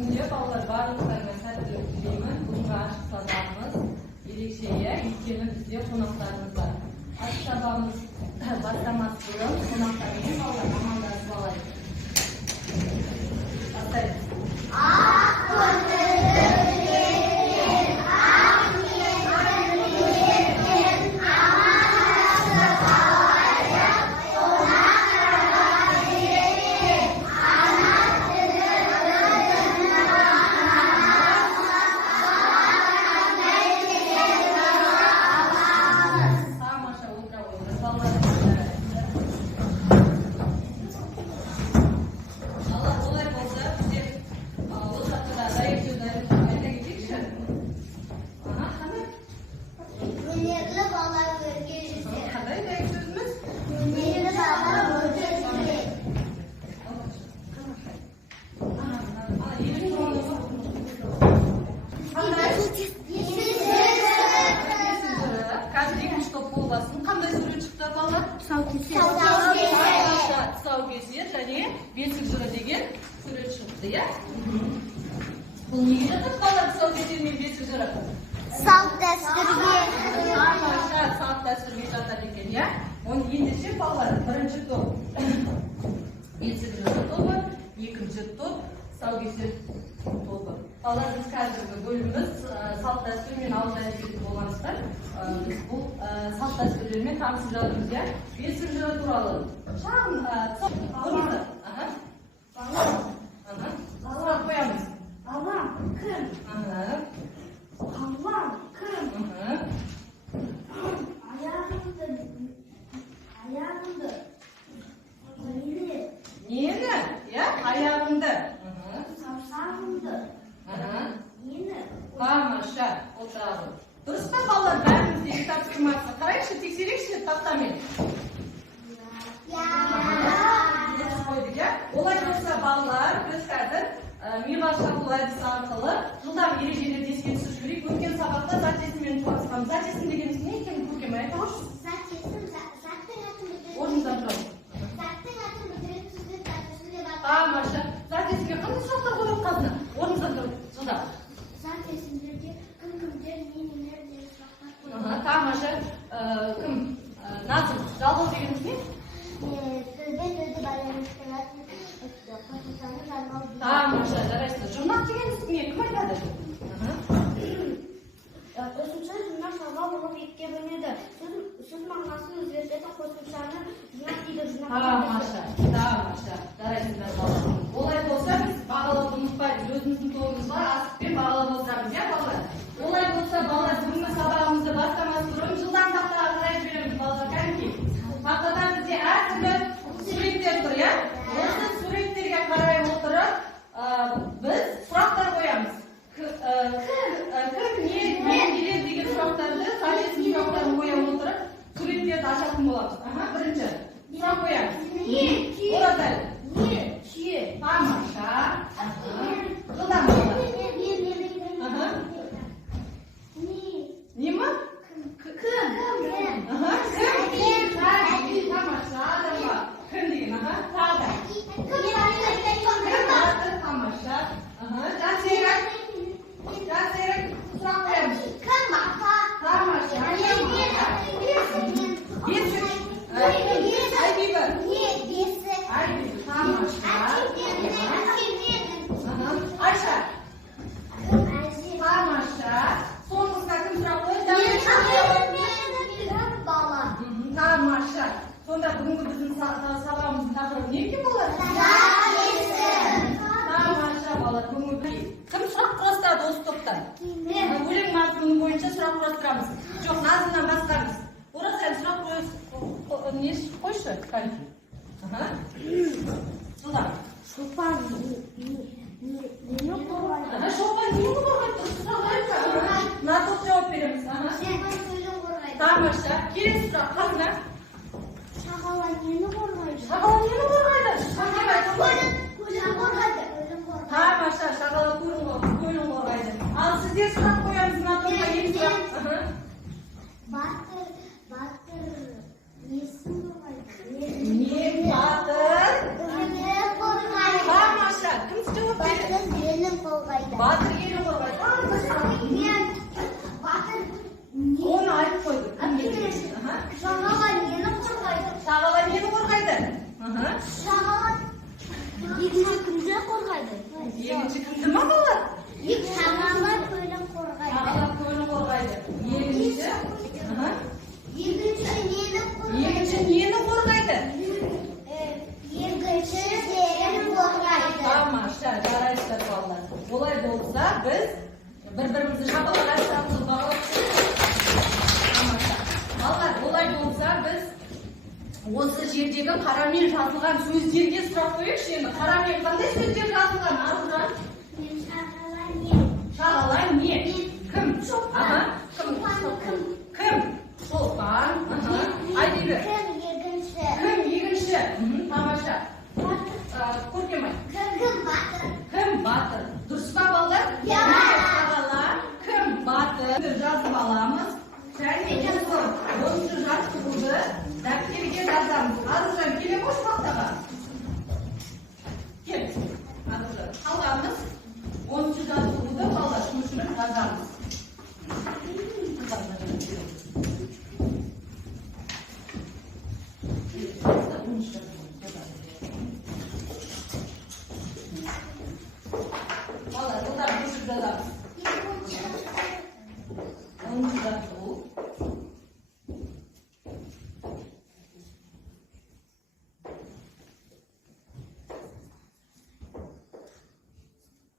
күнде балалар барлықтарына сәттілік тілеймін. Бүгінгі ашық сабағымыз ерекше, өйткені бізде қонақтарымыз бар. Ашық сабағымыз бастамас бұрын қонақтармен балалар амандасып алайық. Бастайық. Қандай сурет шықты балалар? Тұсаукесер және бесік жыры деген сурет шықты, иә? Бұл неге жатыр балалар тұсаукесер мен бесік жыры? Салт дәстүрге. Салт дәстүрге жатады екен, иә? Оны ендеше балалар бірінші топ бесік жыры тобы, екінші топ тұсаукесер тобы. Балалар, біз қазіргі бөліміміз салт дәстүрмен ауыз әдебиеті болғандықтан біз бұл салт дәстүрлермен танысып жатырмыз, иә? Бесік жыры туралы шағын сұрақ қоямыз. Балам кім? Аллам кім? Аяғымды. Нені? Иә? Аяғымды. Саусағымды. Нені? Тамаша, отырады. Дұрыс па балалар, бәріміздегі тапсырмасы? Қарайықшы, тексерейікші тақтамен. Дұрыс қойдық, иә? Олай болса балалар, біз қазір миға шабуыл әдісі арқылы жылдам ережелерді еске түсіріп жіберейік. Өткен сабақта зат есіммен танысқанбыз. Зат есім дегеніміз не екенін көркем айта алшы? Зат есім заттың атын білдіреді. Орныңыздан тұрыңыз. Заттың атын білдіреді, сөзді тәсілге бар. Тамаша. Зат есімге қандай сұрақтар қойып қазір? Орныңыздан тұрыңыз. Жылдам. Зат есімдерде кім-кімдер, не-нелер деген сұрақтар қойылады. Тамаша. Кім? Назым. Жалғыз дегеніміз не? Сөзбен-сөзді байланыстыратын қосымшаны жалғау дейді. Тамаша, жарайсыз. Жұрнақ дегеніміз не? Кім айтады? Қосымша жұрнақ жалғау болып екіге бөлінеді. Сөз мағынасын өзгертетін қосымшаны жұрнақ дейді. Тамаша, жарайсыздар балалар. Олай болса біз бағалауды ұмытпаймыз. Өзіміздің тобымызға асықпен бағалап отырамыз, иә балалар? Олай болса балалар, бүгінгі сабағымызды бастамас бұрын жылдам тақтаға қарай жібереміз балалар. Кәдімгі тақтада бізде әртүрлі суреттер тұр, иә? Осы суреттерге қарай отырып, біз сұрақтар қоямыз. Кім, не келеді деген сұрақтарды, қажетсіз сұрақтарын қоя отырып, суреттерді ашатын боламыз. Бірінші сұрақ қоямыз. Оразай. Түйе. Тамаша. Жылдам балалар. Не ма? Кім? Тамаша, адамға. Кім деген, тағы. Тамаша. Жасырек сұрақ қоямыз. Тамаша. Бесік. Айбибі. Тамаша. Айша. Тамаша. Соңғысына кім сұрақ қойды? Тамаша. Сонда бүгінгі біздің сабағымыздың тақырыбы не екен болады? Тамаша балалар, бүгінгі кім сұрақ құрастырады осы топтан? Өлең мазмұны бойынша сұрақ құрастырамыз. Жоқ, Назымнан бастаймыз. Оразай сұрақ қойшы. Жылдам. Шопан нені қорғайды? Шопан нені қорғайды? Мына топ жауап береміз. Тамаша. Келесі сұрақ қазына. Шағала нені қорғайды? Шағала нені қорғайды? Көлін қорғайды. Тамаша, шағала көлін қорғайды. Ал сіздер сұрақ қоямыз мына топқа ең сұрақ. Батыр несін қорғайды? Не батыр? Көлін қорғайды. Тамаша, кім жауап береді? Батыр белін батыр елін қорғайды. Оны айтып қойдық. Шағала нені қорғайды? Шағала нені қорғайды? Шағала екінші кімді қорғайды? Екінші кімді ма балалар? Шағала көлін қорғайды. Шағала көлін қорғайды. Екінші нені қорғайды? Тамаша, жарайсыздар балалар. Олай болса, біз бір-бірімізді шапалақ айтсамыз бағалап тамаша. Балалар, олай болса, біз осы жердегі қарамен жазылған сөздерге сұрақ қояйықшы енді. Қарамен қандай сөздер жазылған? Аружан? Шағала не? Кім? Кім? Шолпан. Айдибі. Кім екінші? Тамаша.